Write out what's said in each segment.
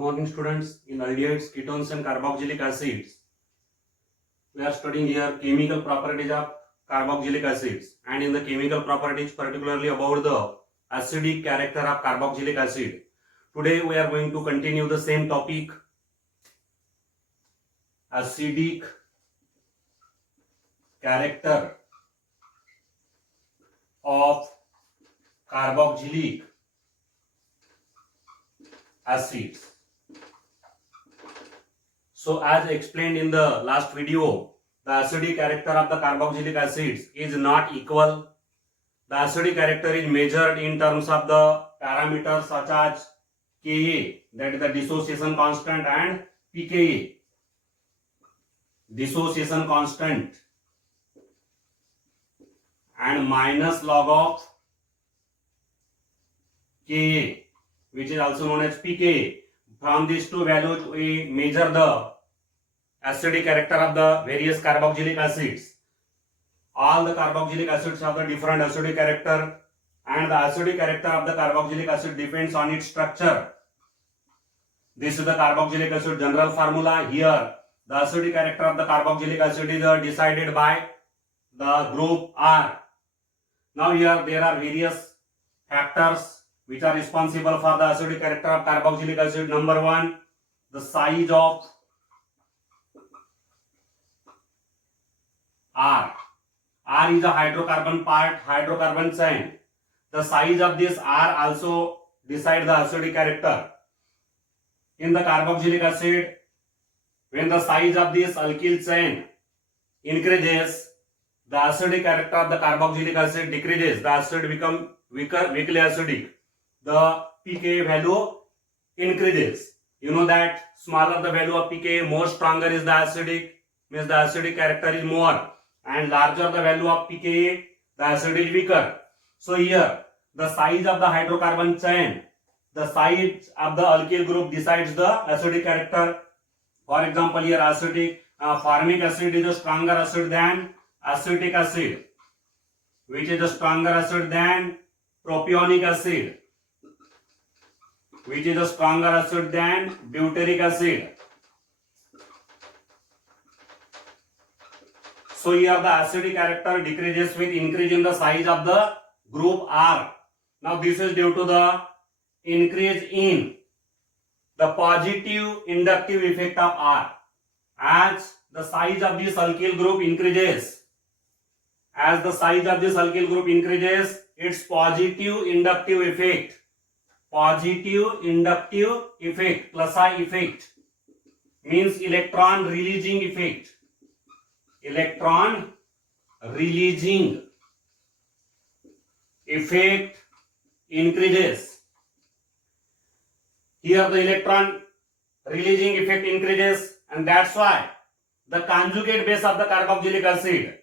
morning students. In aldehydes, ketones and carboxylic acids, we are studying here chemical properties of carboxylic acids, and in the chemical properties particularly about the acidic character of carboxylic acid. Today we are going to continue the same topic, acidic character of carboxylic acids. So as explained in the last video, the acidic character of the carboxylic acids is not equal. The acidic character is measured in terms of the parameters such as Ka, that is the dissociation constant, and pKa, dissociation constant, and minus log of Ka, which is also known as pKa. From these two values we measure the acidic character of the various carboxylic acids. All the carboxylic acids have a different acidic character, and the acidic character of the carboxylic acid depends on its structure. This is the carboxylic acid general formula. Here the acidic character of the carboxylic acid is decided by the group R. Now here there are various factors which are responsible for the acidic character of carboxylic acid. Number one, the size of R. R is a hydrocarbon part, hydrocarbon chain. The size of this R also decides the acidic character. In the carboxylic acid, when the size of this alkyl chain increases, the acidic character of the carboxylic acid decreases. The acid becomes weakly acidic. The pKa value increases. You know that smaller the value of pKa, more stronger is the acidic, means the acidic character is more, and larger the value of pKa, the acid is weaker. So here the size of the hydrocarbon chain, the size of the alkyl group decides the acidic character. For example, here acidic formic acid is a stronger acid than acetic acid, which is a stronger acid than propionic acid, which is a stronger acid than butyric acid. So here the acidic character decreases with increase in the size of the group R. Now this is due to the increase in the positive inductive effect of R. As the size of this alkyl group increases, its positive inductive effect, plus I effect, means electron releasing effect, increases. Here the electron releasing effect increases, and that's why the conjugate base of the carboxylic acid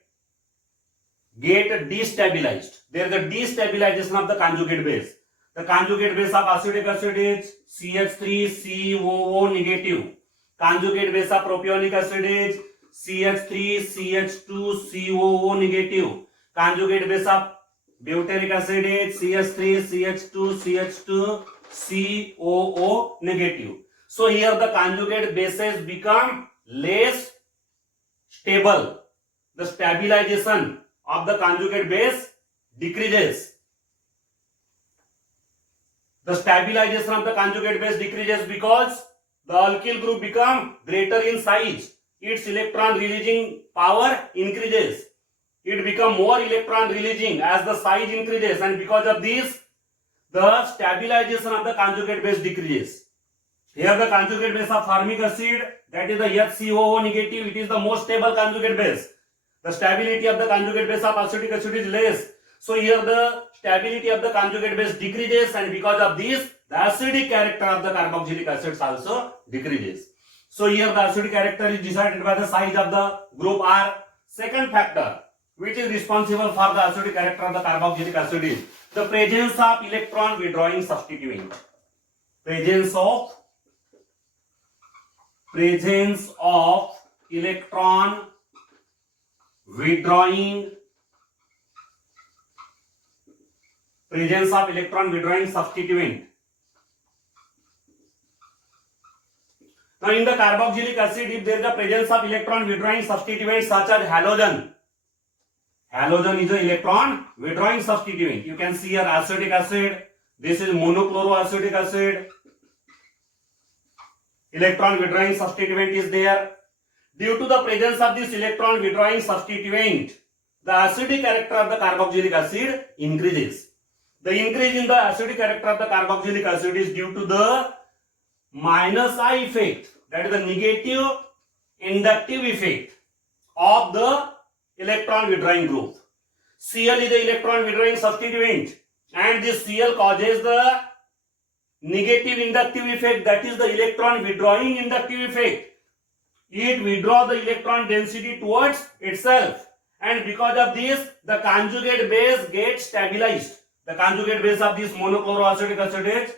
get destabilized. There is a destabilization of the conjugate base. The conjugate base of acetic acid is CH3COO negative. Conjugate base of propionic acid is CH3CH2COO negative. Conjugate base of butyric acid is CH3CH2CH2COO negative. So here the conjugate bases become less stable. The stabilization of the conjugate base decreases. The stabilization of the conjugate base decreases because the alkyl group become greater in size. Its electron releasing power increases. It become more electron releasing as the size increases, and because of this, the stabilization of the conjugate base decreases. Here the conjugate base of formic acid, that is the HCOO negative, it is the most stable conjugate base. The stability of the conjugate base of acetic acid is less. So here the stability of the conjugate base decreases, and because of this, the acidic character of the carboxylic acids also decreases. So here the acidic character is decided by the size of the group R. Second factor which is responsible for the acidic character of the carboxylic acid is the presence of electron withdrawing substituent. Presence of electron withdrawing substituent. Now in the carboxylic acid, if there is a presence of electron withdrawing substituent such as halogen, halogen is an electron withdrawing substituent. You can see here acetic acid. This is monochloroacetic acid. Electron withdrawing substituent is there. Due to the presence of this electron withdrawing substituent, the acidic character of the carboxylic acid increases. The increase in the acidic character of the carboxylic acid is due to the minus I effect, that is the negative inductive effect of the electron withdrawing group. Cl is the electron withdrawing substituent, and this Cl causes the negative inductive effect, that is the electron withdrawing inductive effect. It withdraws the electron density towards itself, and because of this the conjugate base gets stabilized. The conjugate base of this monochloroacetic acid is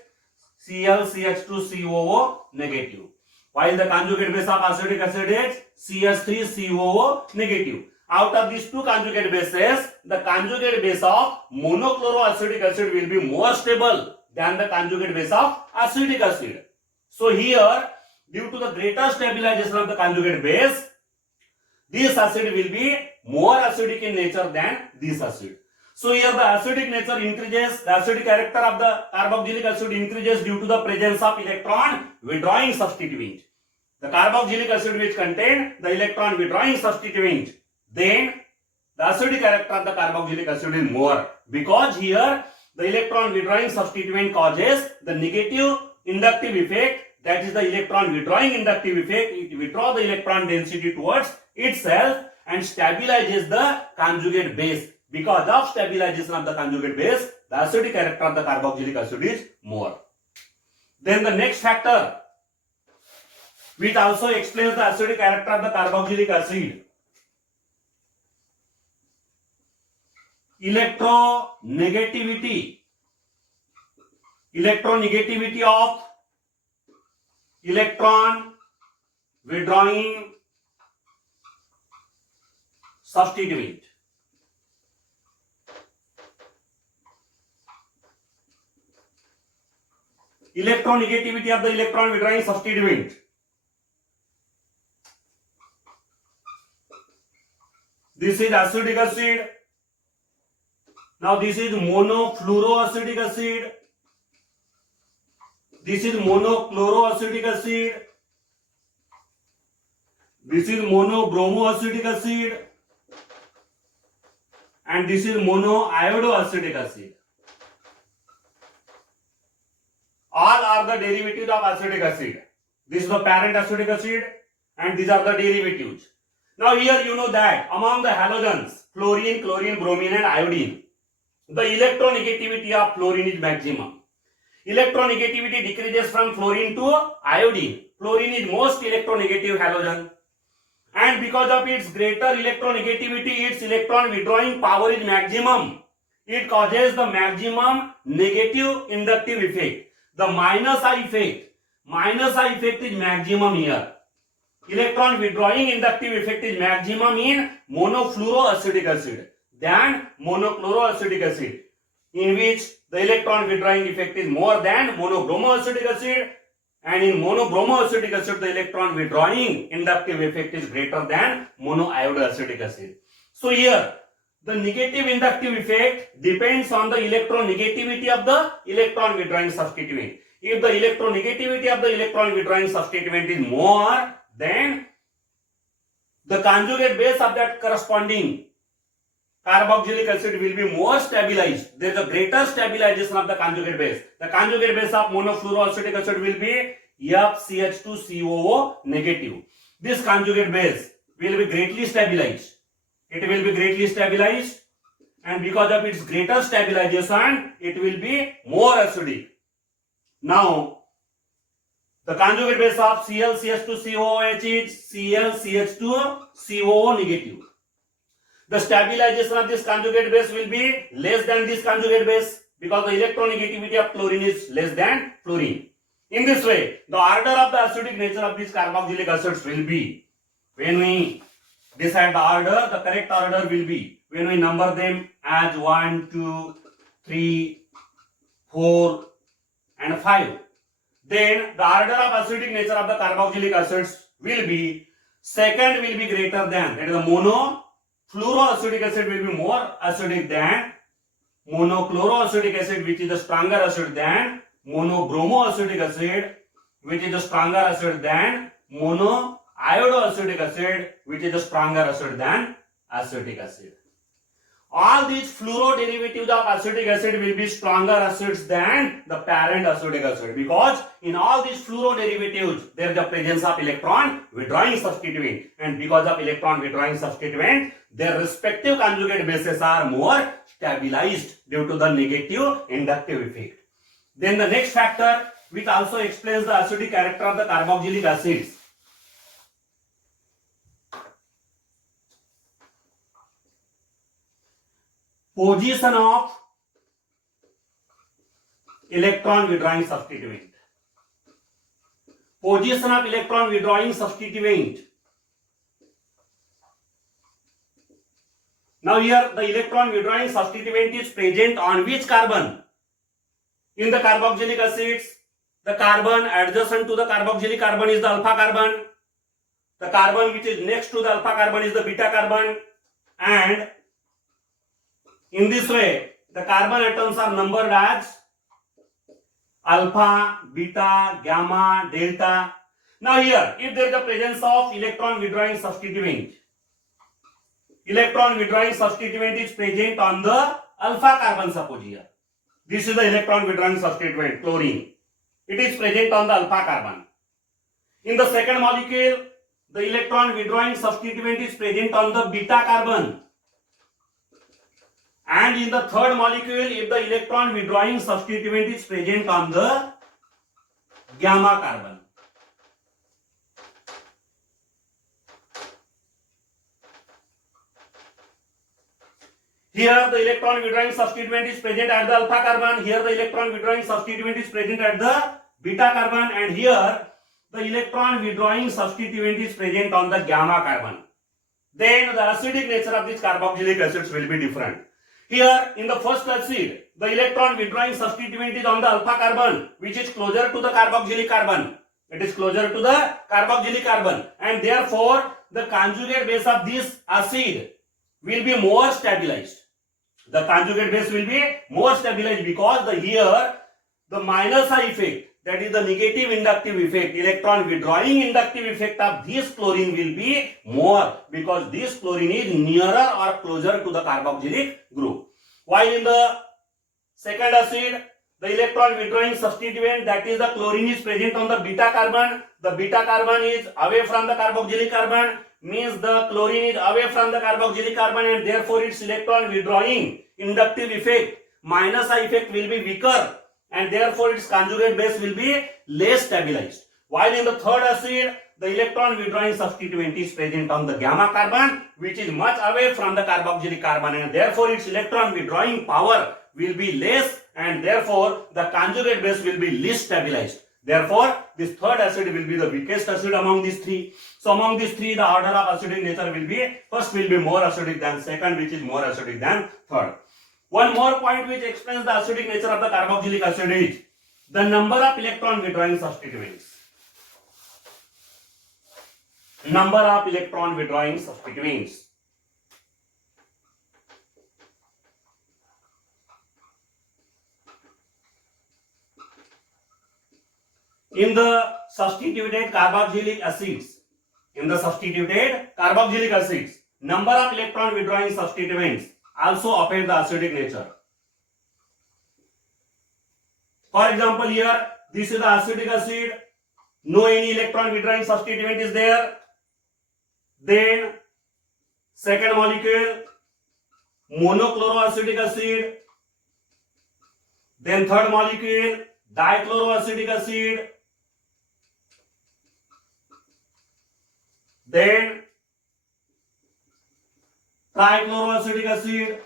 ClCH2COO negative, while the conjugate base of acetic acid is CH3COO negative. Out of these two conjugate bases, the conjugate base of monochloroacetic acid will be more stable than the conjugate base of acetic acid. So here, due to the greater stabilization of the conjugate base, this acid will be more acidic in nature than this acid. So here the acidic nature increases, the acidic character of the carboxylic acid increases due to the presence of electron withdrawing substituent. The carboxylic acid which contain the electron withdrawing substituent, then the acidic character of the carboxylic acid is more, because here the electron withdrawing substituent causes the negative inductive effect, that is the electron withdrawing inductive effect. It withdraws the electron density towards itself and stabilizes the conjugate base. Because of stabilization of the conjugate base, the acidic character of the carboxylic acid is more. Then the next factor which also explains the acidic character of the carboxylic acid, electronegativity. Electronegativity of electron withdrawing substituent. Electronegativity of the electron withdrawing substituent. This is acidic acid. Now this is monofluoroacetic acid. This is monochloroacetic acid. This is monobromoacetic acid. And this is monoiodoacetic acid. All are the derivatives of acetic acid. This is the parent acetic acid and these are the derivatives. Now here you know that among the halogens, fluorine, chlorine, bromine and iodine, the electronegativity of fluorine is maximum. Electronegativity decreases from fluorine to iodine. Fluorine is most electronegative halogen, and because of its greater electronegativity, its electron withdrawing power is maximum. It causes the maximum negative inductive effect. The minus I effect is maximum here. Electron withdrawing inductive effect is maximum in monofluoroacetic acid than monochloroacetic acid, in which the electron withdrawing effect is more than monobromoacetic acid, and in monobromoacetic acid the electron withdrawing inductive effect is greater than monoiodoacetic acid. So here the negative inductive effect depends on the electronegativity of the electron withdrawing substituent. If the electronegativity of the electron withdrawing substituent is more, then the conjugate base of that corresponding carboxylic acid will be more stabilized. There is a greater stabilization of the conjugate base. The conjugate base of monofluoroacetic acid will be FCH2COO negative. This conjugate base will be greatly stabilized. It will be greatly stabilized, and because of its greater stabilization, it will be more acidic. Now, the conjugate base of ClCH2COOH is ClCH2COO negative. The stabilization of this conjugate base will be less than this conjugate base because the electronegativity of chlorine is less than fluorine. In this way, the order of the acidic nature of these carboxylic acids will be, when we decide the order, the correct order will be, when we number them as 1, 2, 3, 4 and 5. then the order of acidic nature of the carboxylic acids will be second will be greater than, that is the monofluoroacidic acid will be more acidic than monochloroacidic acid, which is the stronger acid than monobromoacidic acid, which is the stronger acid than monoiodoacidic acid, which is the stronger acid than acetic acid. All these fluoro derivatives of acetic acid will be stronger acids than the parent acetic acid, because in all these fluoro derivatives there is the presence of electron withdrawing substituent, and because of electron withdrawing substituent their respective conjugate bases are more stabilized due to the negative inductive effect. Then the next factor which also explains the acidic character of the carboxylic acids, position of electron withdrawing substituent. Position of electron withdrawing substituent. Now here the electron withdrawing substituent is present on which carbon? In the carboxylic acids, the carbon adjacent to the carboxylic carbon is the alpha carbon. The carbon which is next to the alpha carbon is the beta carbon, and in this way the carbon atoms are numbered as alpha, beta, gamma, delta. Now here if there is the presence of electron withdrawing substituent, electron withdrawing substituent is present on the alpha carbon, suppose here. This is the electron withdrawing substituent, chlorine. It is present on the alpha carbon. In the second molecule, the electron withdrawing substituent is present on the beta carbon. And in the third molecule, if the electron withdrawing substituent is present on the gamma carbon. Here the electron withdrawing substituent is present at the alpha carbon, here the electron withdrawing substituent is present at the beta carbon, and here the electron withdrawing substituent is present on the gamma carbon. Then the acidic nature of these carboxylic acids will be different. Here in the first acid, the electron withdrawing substituent is on the alpha carbon, which is closer to the carboxylic carbon. It is closer to the carboxylic carbon, and therefore the conjugate base of this acid will be more stabilized. The conjugate base will be more stabilized because here the minus I effect, that is the negative inductive effect, electron withdrawing inductive effect of this chlorine will be more, because this chlorine is nearer or closer to the carboxylic group. While in the second acid, the electron withdrawing substituent, that is the chlorine, is present on the beta carbon. The beta carbon is away from the carboxylic carbon, means the chlorine is away from the carboxylic carbon, and therefore its electron withdrawing inductive effect, minus I effect, will be weaker, and therefore its conjugate base will be less stabilized. While in the third acid, the electron withdrawing substituent is present on the gamma carbon, which is much away from the carboxylic carbon, and therefore its electron withdrawing power will be less, and therefore the conjugate base will be least stabilized. Therefore this third acid will be the weakest acid among these three. So among these three, the order of acidic nature will be, first will be more acidic than second, which is more acidic than third. One more point which explains the acidic nature of the carboxylic acid is the number of electron withdrawing substituents. Number of electron withdrawing substituents. In the substituted carboxylic acids, number of electron withdrawing substituents also affect the acidic nature. For example, here this is the acetic acid, no any electron withdrawing substituent is there. Then second molecule, monochloroacetic acid. Then third molecule, dichloroacetic acid. Then trichloroacetic acid.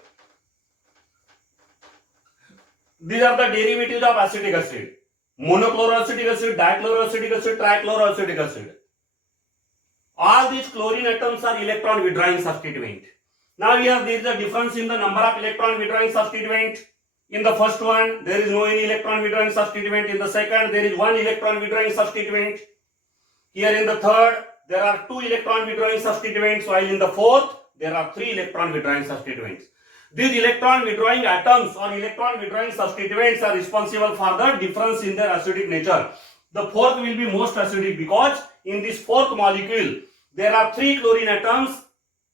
These are the derivatives of acetic acid. Monochloroacetic acid, dichloroacetic acid, trichloroacetic acid. All these chlorine atoms are electron withdrawing substituent. Now here there is a difference in the number of electron withdrawing substituent. In the first one, there is no any electron withdrawing substituent. In the second, there is one electron withdrawing substituent. Here in the third, there are two electron withdrawing substituents, while in the fourth, there are three electron withdrawing substituents. These electron withdrawing atoms or electron withdrawing substituents are responsible for the difference in their acidic nature. The fourth will be most acidic because in this fourth molecule, there are three chlorine atoms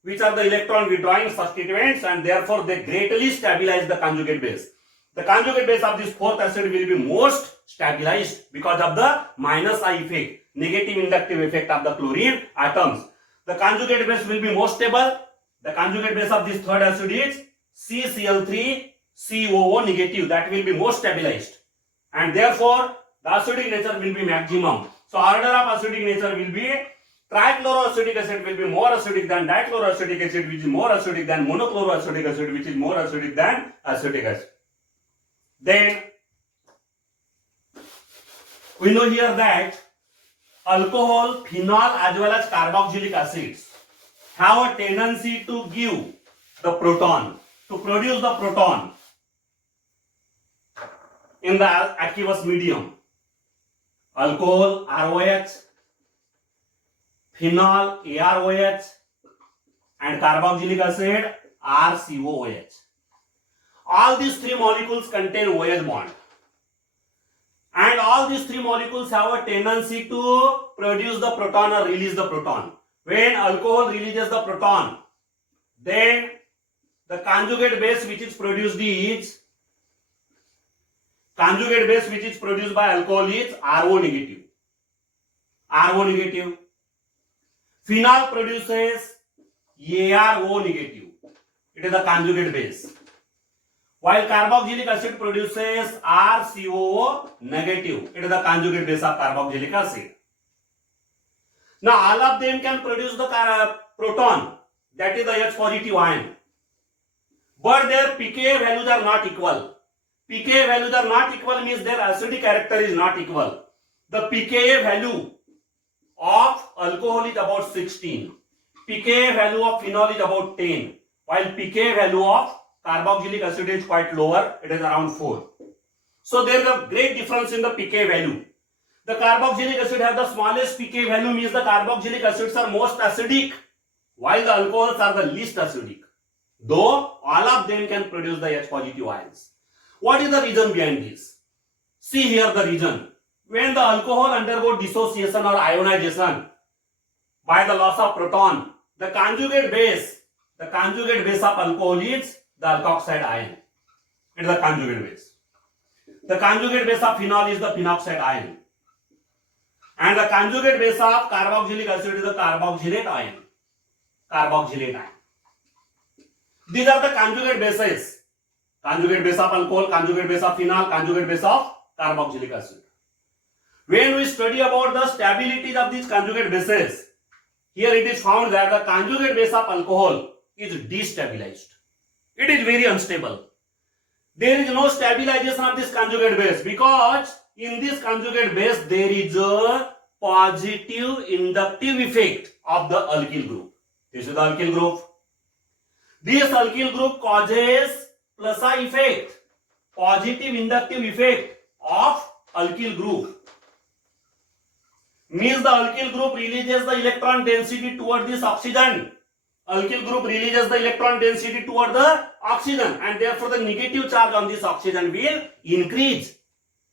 which are the electron withdrawing substituents, and therefore they greatly stabilize the conjugate base. The conjugate base of this fourth acid will be most stabilized because of the minus I effect, negative inductive effect of the chlorine atoms. The conjugate base will be most stable. The conjugate base of this third acid is CCl3COO negative, that will be most stabilized, and therefore the acidic nature will be maximum. So order of acidic nature will be trichloroacidic acid will be more acidic than dichloroacidic acid, which is more acidic than monochloroacidic acid, which is more acidic than acetic acid. Then we know here that alcohol, phenol as well as carboxylic acids have a tendency to give the proton, to produce the proton in the aqueous medium. Alcohol ROH, phenol AROH, and carboxylic acid RCOOH. All these three molecules contain OH bond, and all these three molecules have a tendency to produce the proton or release the proton. When alcohol releases the proton, then the conjugate base which is produced by alcohol is RO negative. RO negative. Phenol produces ARO negative. It is the conjugate base. While carboxylic acid produces RCOO negative. It is the conjugate base of carboxylic acid. Now all of them can produce the proton, that is the H positive ion. But their pKa values are not equal. pKa values are not equal means their acidic character is not equal. The pKa value of alcohol is about 16. pKa value of phenol is about 10. While pKa value of carboxylic acid is quite lower, it is around 4. So there is a great difference in the pKa value. The carboxylic acid has the smallest pKa value means the carboxylic acids are most acidic, while the alcohols are the least acidic. Though all of them can produce the H positive ions. What is the reason behind this? See here the reason. When the alcohol undergo dissociation or ionization by the loss of proton, the conjugate base of alcohol is the alkoxide ion. It is the conjugate base. The conjugate base of phenol is the phenoxide ion. And the conjugate base of carboxylic acid is the carboxylate ion. These are the conjugate bases. Conjugate base of alcohol, conjugate base of phenol, conjugate base of carboxylic acid. When we study about the stability of these conjugate bases, here it is found that the conjugate base of alcohol is destabilized. It is very unstable. There is no stabilization of this conjugate base because in this conjugate base there is a positive inductive effect of the alkyl group. This is the alkyl group. This alkyl group causes plus I effect, positive inductive effect of alkyl group. Means the alkyl group releases the electron density toward this oxygen. Alkyl group releases the electron density toward the oxygen, and therefore the negative charge on this oxygen will increase.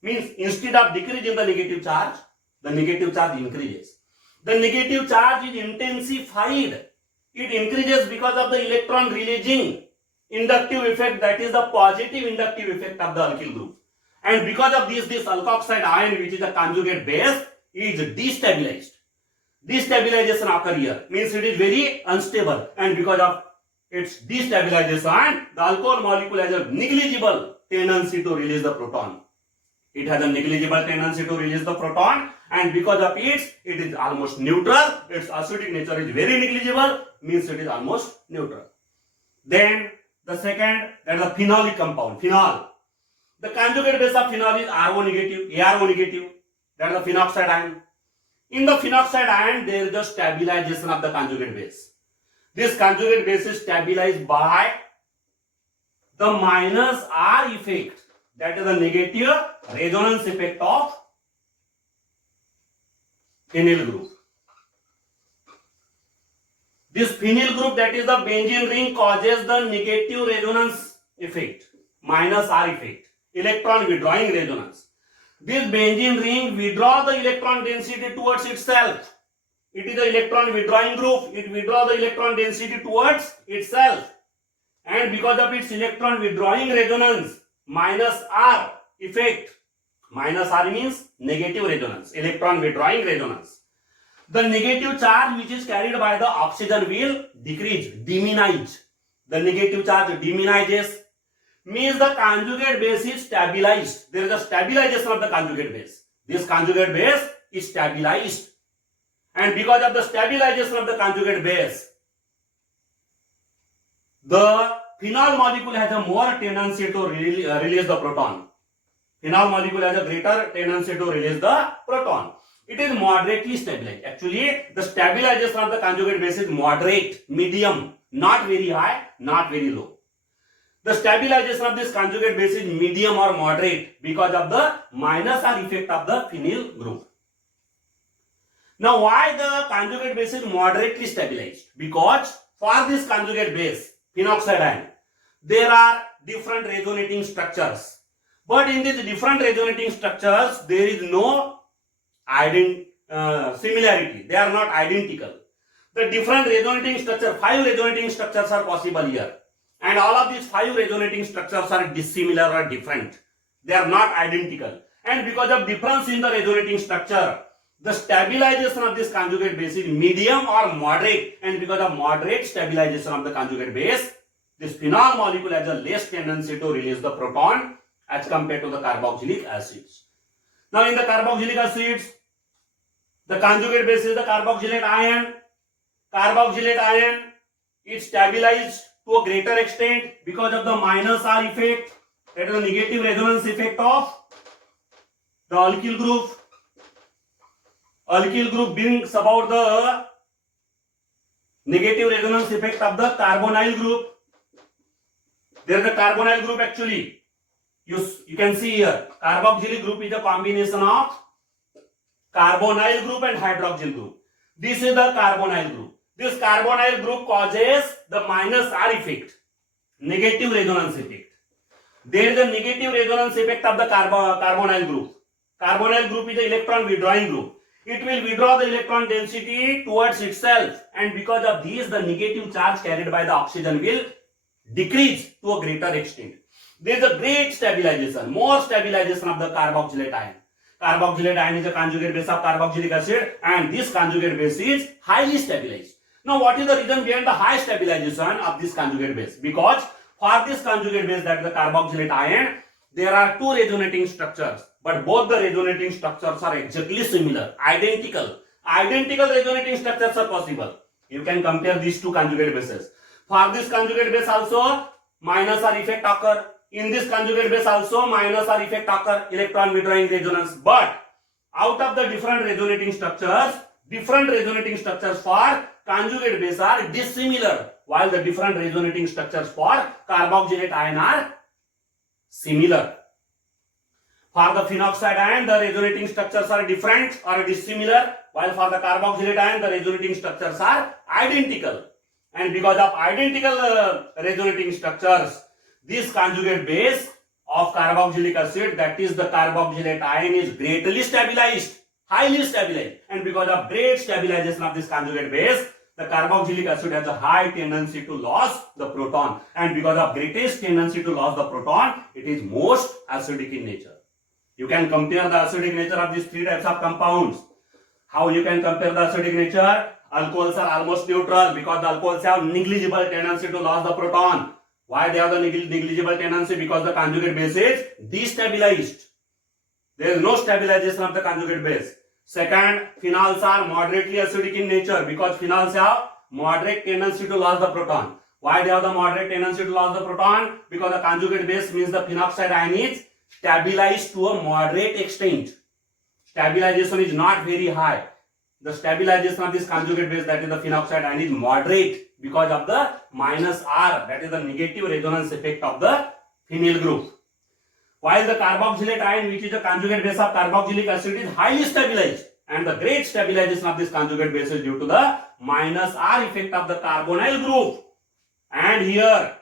Means instead of decreasing the negative charge, the negative charge increases. The negative charge is intensified. It increases because of the electron releasing inductive effect, that is the positive inductive effect of the alkyl group. And because of this alkoxide ion, which is a conjugate base, is destabilized. Destabilization occurs here, means it is very unstable, and because of its destabilization, the alcohol molecule has a negligible tendency to release the proton. It has a negligible tendency to release the proton, and because of it is almost neutral. Its acidic nature is very negligible, means it is almost neutral. Then the second, that is the phenolic compound, phenol. The conjugate base of phenol is RO negative, ARO negative, that is the phenoxide ion. In the phenoxide ion, there is a stabilization of the conjugate base. This conjugate base is stabilized by the minus R effect that is the negative resonance effect of phenyl group. This phenyl group, that is the benzene ring, causes the negative resonance effect, minus R effect, electron withdrawing resonance. This benzene ring withdraws the electron density towards itself. It is the electron withdrawing group. It withdraws the electron density towards itself. And because of its electron withdrawing resonance, minus R effect, minus R means negative resonance, electron withdrawing resonance. The negative charge which is carried by the oxygen will decrease, diminish. The negative charge diminishes, means the conjugate base is stabilized. There is a stabilization of the conjugate base. This conjugate base is stabilized. And because of the stabilization of the conjugate base, the phenol molecule has a more tendency to release the proton. Phenol molecule has a greater tendency to release the proton. It is moderately stabilized. Actually, the stabilization of the conjugate base is moderate, medium, not very high, not very low. The stabilization of this conjugate base is medium or moderate because of the minus R effect of the phenyl group. Now, why the conjugate base is moderately stabilized? Because for this conjugate base, phenoxide ion, there are different resonating structures. But in these different resonating structures, there is no similarity. They are not identical. The different resonating structures, 5 resonating structures are possible here. And all of these 5 resonating structures are dissimilar or different. They are not identical. And because of difference in the resonating structure, the stabilization of this conjugate base is medium or moderate. And because of moderate stabilization of the conjugate base, this phenol molecule has a less tendency to release the proton as compared to the carboxylic acids. Now, in the carboxylic acids, the conjugate base is the carboxylate ion. Carboxylate ion is stabilized to a greater extent because of the minus R effect, that is the negative resonance effect of the alkyl group. Alkyl group brings about the negative resonance effect of the carbonyl group. There is a carbonyl group actually. You can see here, carboxylic group is a combination of carbonyl group and hydroxyl group. This is the carbonyl group. This carbonyl group causes the minus R effect, negative resonance effect. There is a negative resonance effect of the carbonyl group. Carbonyl group is the electron withdrawing group. It will withdraw the electron density towards itself, and because of this, the negative charge carried by the oxygen will decrease to a greater extent. There is a great stabilization, more stabilization of the carboxylate ion. Carboxylate ion is a conjugate base of carboxylic acid, and this conjugate base is highly stabilized. Now, what is the reason behind the high stabilization of this conjugate base? Because for this conjugate base, that is the carboxylate ion, there are 2 resonating structures, but both the resonating structures are exactly similar, identical. Identical resonating structures are possible. You can compare these 2 conjugate bases. For this conjugate base also, minus R effect occur. In this conjugate base also, minus R effect occur, electron withdrawing resonance. But out of the different resonating structures for conjugate base are dissimilar, while the different resonating structures for carboxylate ion are similar. For the phenoxide ion, the resonating structures are different or dissimilar, while for the carboxylate ion, the resonating structures are identical. And because of identical resonating structures, this conjugate base of carboxylic acid, that is the carboxylate ion, is greatly stabilized, highly stabilized. And because of great stabilization of this conjugate base, the carboxylic acid has a high tendency to lose the proton. And because of greatest tendency to lose the proton, it is most acidic in nature. You can compare the acidic nature of these 3 types of compounds. How you can compare the acidic nature? Alcohols are almost neutral because the alcohols have negligible tendency to lose the proton. Why they have the negligible tendency? Because the conjugate base is destabilized. There is no stabilization of the conjugate base. Second, phenols are moderately acidic in nature because phenols have moderate tendency to lose the proton. Why they have the moderate tendency to lose the proton? Because the conjugate base means the phenoxide ion is stabilized to a moderate extent. Stabilization is not very high. The stabilization of this conjugate base, that is the phenoxide ion, is moderate because of the minus R, that is the negative resonance effect of the phenyl group. while the carboxylate ion, which is a conjugate base of carboxylic acid, is highly stabilized, and the great stabilization of this conjugate base is due to the minus R effect of the carbonyl group. And here,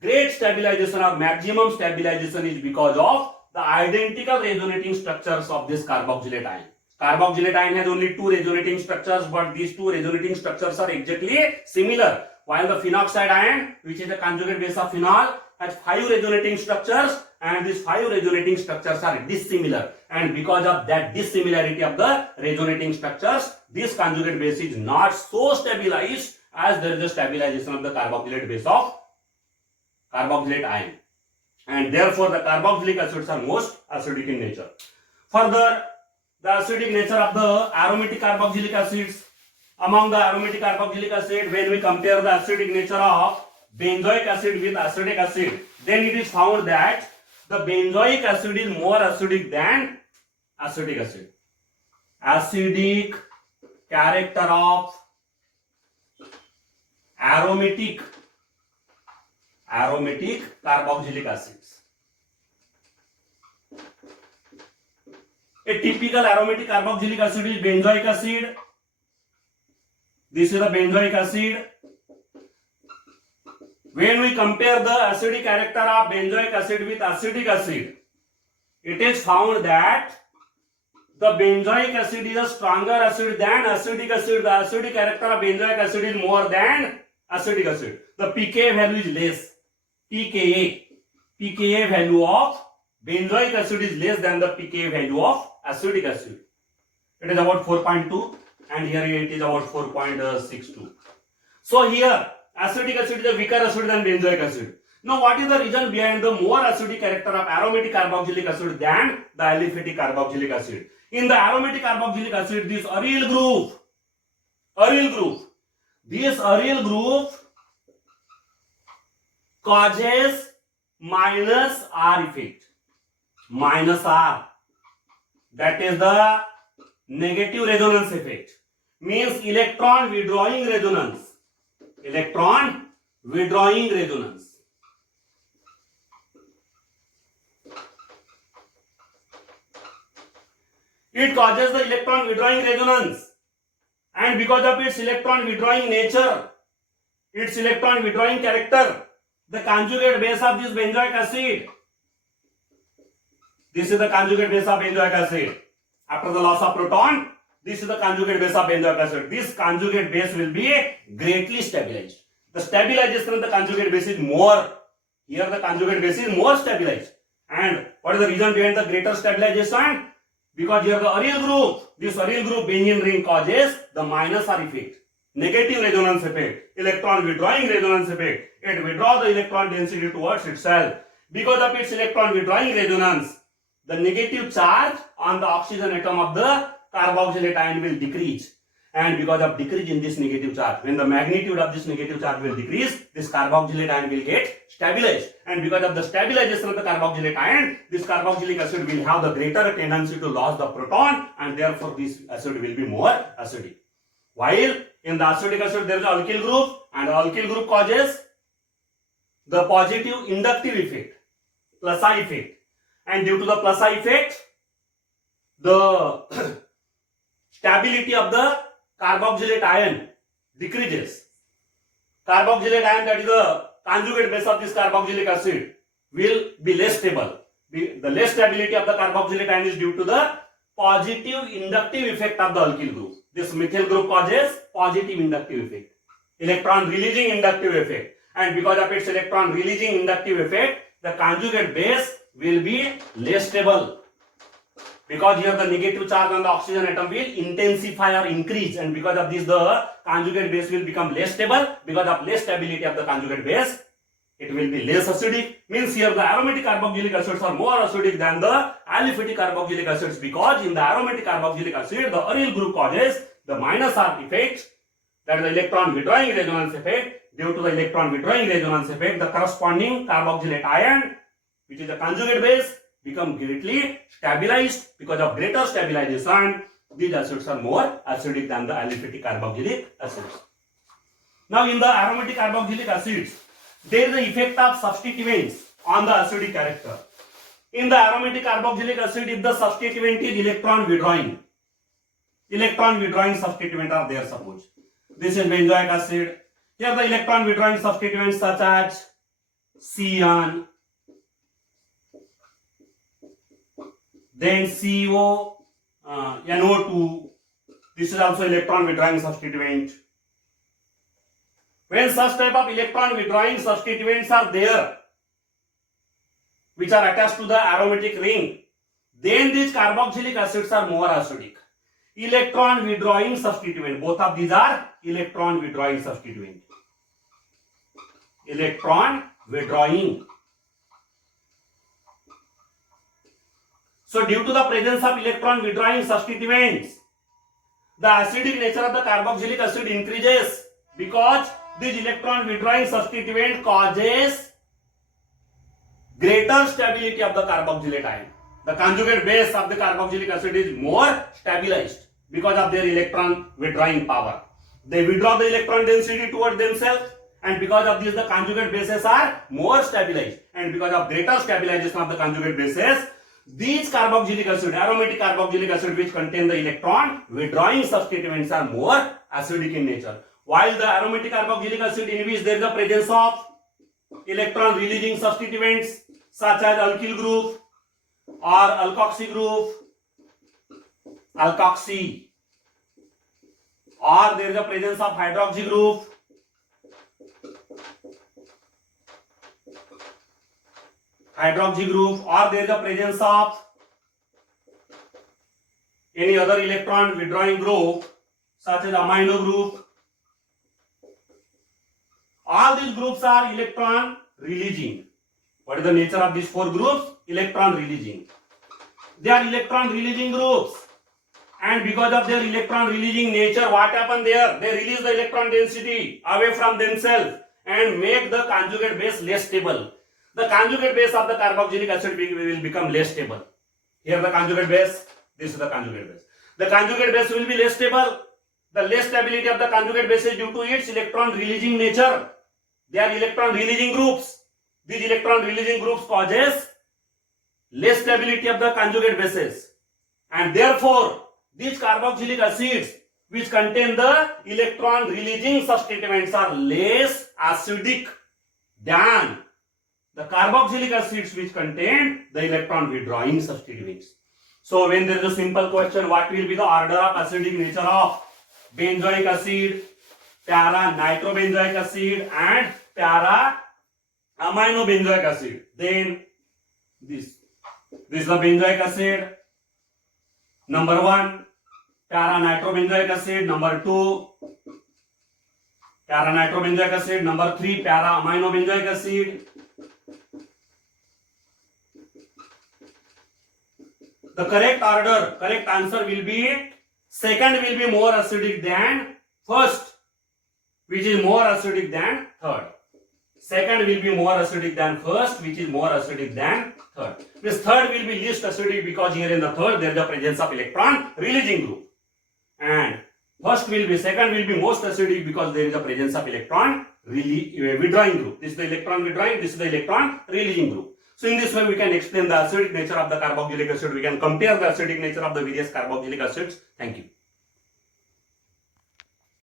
great stabilization or maximum stabilization is because of the identical resonating structures of this carboxylate ion. Carboxylate ion has only two resonating structures, but these two resonating structures are exactly similar. While the phenoxide ion, which is the conjugate base of phenol, has 5 resonating structures, and these 5 resonating structures are dissimilar. And because of that dissimilarity of the resonating structures, this conjugate base is not so stabilized as there is a stabilization of the carboxylate base of carboxylate ion. And therefore, the carboxylic acids are most acidic in nature. Further, the acidic nature of the aromatic carboxylic acids. Among the aromatic carboxylic acid, when we compare the acidic nature of benzoic acid with acetic acid, then it is found that the benzoic acid is more acidic than acetic acid. Acidic character of aromatic carboxylic acids. A typical aromatic carboxylic acid is benzoic acid. This is the benzoic acid. When we compare the acidic character of benzoic acid with acetic acid, it is found that the benzoic acid is a stronger acid than acetic acid. The acidic character of benzoic acid is more than acetic acid. The pKa value is less. pKa value of benzoic acid is less than the pKa value of acetic acid. It is about 4.2 and here it is about 4.62. So here acetic acid is a weaker acid than benzoic acid. Now what is the reason behind the more acidic character of aromatic carboxylic acid than the aliphatic carboxylic acid? In the aromatic carboxylic acid, this aryl group causes minus R effect. Minus R. That is the negative resonance effect. Means electron withdrawing resonance. Electron withdrawing resonance. It causes the electron withdrawing resonance, and because of its electron withdrawing nature, its electron withdrawing character, the conjugate base of this benzoic acid, this is the conjugate base of benzoic acid. After the loss of proton, this is the conjugate base of benzoic acid. This conjugate base will be greatly stabilized. The stabilization of the conjugate base is more. Here the conjugate base is more stabilized. And what is the reason behind the greater stabilization? Because here the aryl group, this aryl group benzene ring causes the minus R effect, negative resonance effect, electron withdrawing resonance effect. It withdraws the electron density towards itself. Because of its electron withdrawing resonance, the negative charge on the oxygen atom of the carboxylate ion will decrease. And because of decrease in this negative charge, when the magnitude of this negative charge will decrease, this carboxylate ion will get stabilized. And because of the stabilization of the carboxylate ion, this carboxylic acid will have the greater tendency to lose the proton, and therefore this acid will be more acidic. While in the acetic acid there is an alkyl group, and the alkyl group causes the positive inductive effect, plus I effect. And due to the plus I effect, the stability of the carboxylate ion decreases. Carboxylate ion, that is the conjugate base of this carboxylic acid, will be less stable. The less stability of the carboxylate ion is due to the positive inductive effect of the alkyl group. This methyl group causes positive inductive effect, electron releasing inductive effect. And because of its electron releasing inductive effect, the conjugate base will be less stable. Because here the negative charge on the oxygen atom will intensify or increase, and because of this the conjugate base will become less stable. Because of less stability of the conjugate base, it will be less acidic. Means here the aromatic carboxylic acids are more acidic than the aliphatic carboxylic acids, because in the aromatic carboxylic acid the aryl group causes the minus R effect, that is the electron withdrawing resonance effect. Due to the electron withdrawing resonance effect, the corresponding carboxylate ion, which is the conjugate base, become greatly stabilized. Because of greater stabilization, these acids are more acidic than the aliphatic carboxylic acids. Now in the aromatic carboxylic acids, there is the effect of substituents on the acidic character. In the aromatic carboxylic acid, if the substituent is electron withdrawing substituent are there, suppose. This is benzoic acid. Here the electron withdrawing substituents such as CN, then CO, NO2. This is also electron withdrawing substituent. When such type of electron withdrawing substituents are there, which are attached to the aromatic ring, then these carboxylic acids are more acidic. Electron withdrawing substituent, both of these are electron withdrawing substituent. Electron withdrawing. So due to the presence of electron withdrawing substituents, the acidic nature of the carboxylic acid increases because this electron withdrawing substituent causes greater stability of the carboxylate ion. The conjugate base of the carboxylic acid is more stabilized because of their electron withdrawing power. They withdraw the electron density towards themselves, and because of this the conjugate bases are more stabilized, and because of greater stabilization of the conjugate bases, these carboxylic acid, aromatic carboxylic acid which contain the electron withdrawing substituents are more acidic in nature, while the aromatic carboxylic acid in which there is the presence of electron releasing substituents such as alkyl group or alkoxy group, alkoxy, or there is a presence of hydroxy group, or there is a presence of any other electron withdrawing group such as amino group. All these groups are electron releasing. What is the nature of these four groups? Electron releasing. They are electron releasing groups, and because of their electron releasing nature, what happens there? They release the electron density away from themselves and make the conjugate base less stable. The conjugate base of the carboxylic acid will become less stable. Here the conjugate base, this is the conjugate base. The conjugate base will be less stable. The less stability of the conjugate base is due to its electron releasing nature. They are electron releasing groups. These electron releasing groups causes less stability of the conjugate bases, and therefore these carboxylic acids which contain the electron releasing substituents are less acidic than the carboxylic acids which contain the electron withdrawing substituents. So when there is a simple question, what will be the order of acidic nature of benzoic acid, para nitrobenzoic acid and para amino benzoic acid? Then this is the benzoic acid, number 1, para nitrobenzoic acid, number 2, para nitrobenzoic acid, number 3, para amino benzoic acid. The correct order, correct answer will be second will be more acidic than first, which is more acidic than third. Second will be more acidic than first, which is more acidic than third. This third will be least acidic because here in the third there is the presence of electron releasing group, and second will be most acidic because there is a presence of electron withdrawing group. This is the electron withdrawing, this is the electron releasing group. So in this way we can explain the acidic nature of the carboxylic acid. We can compare the acidic nature of the various carboxylic acids. Thank you.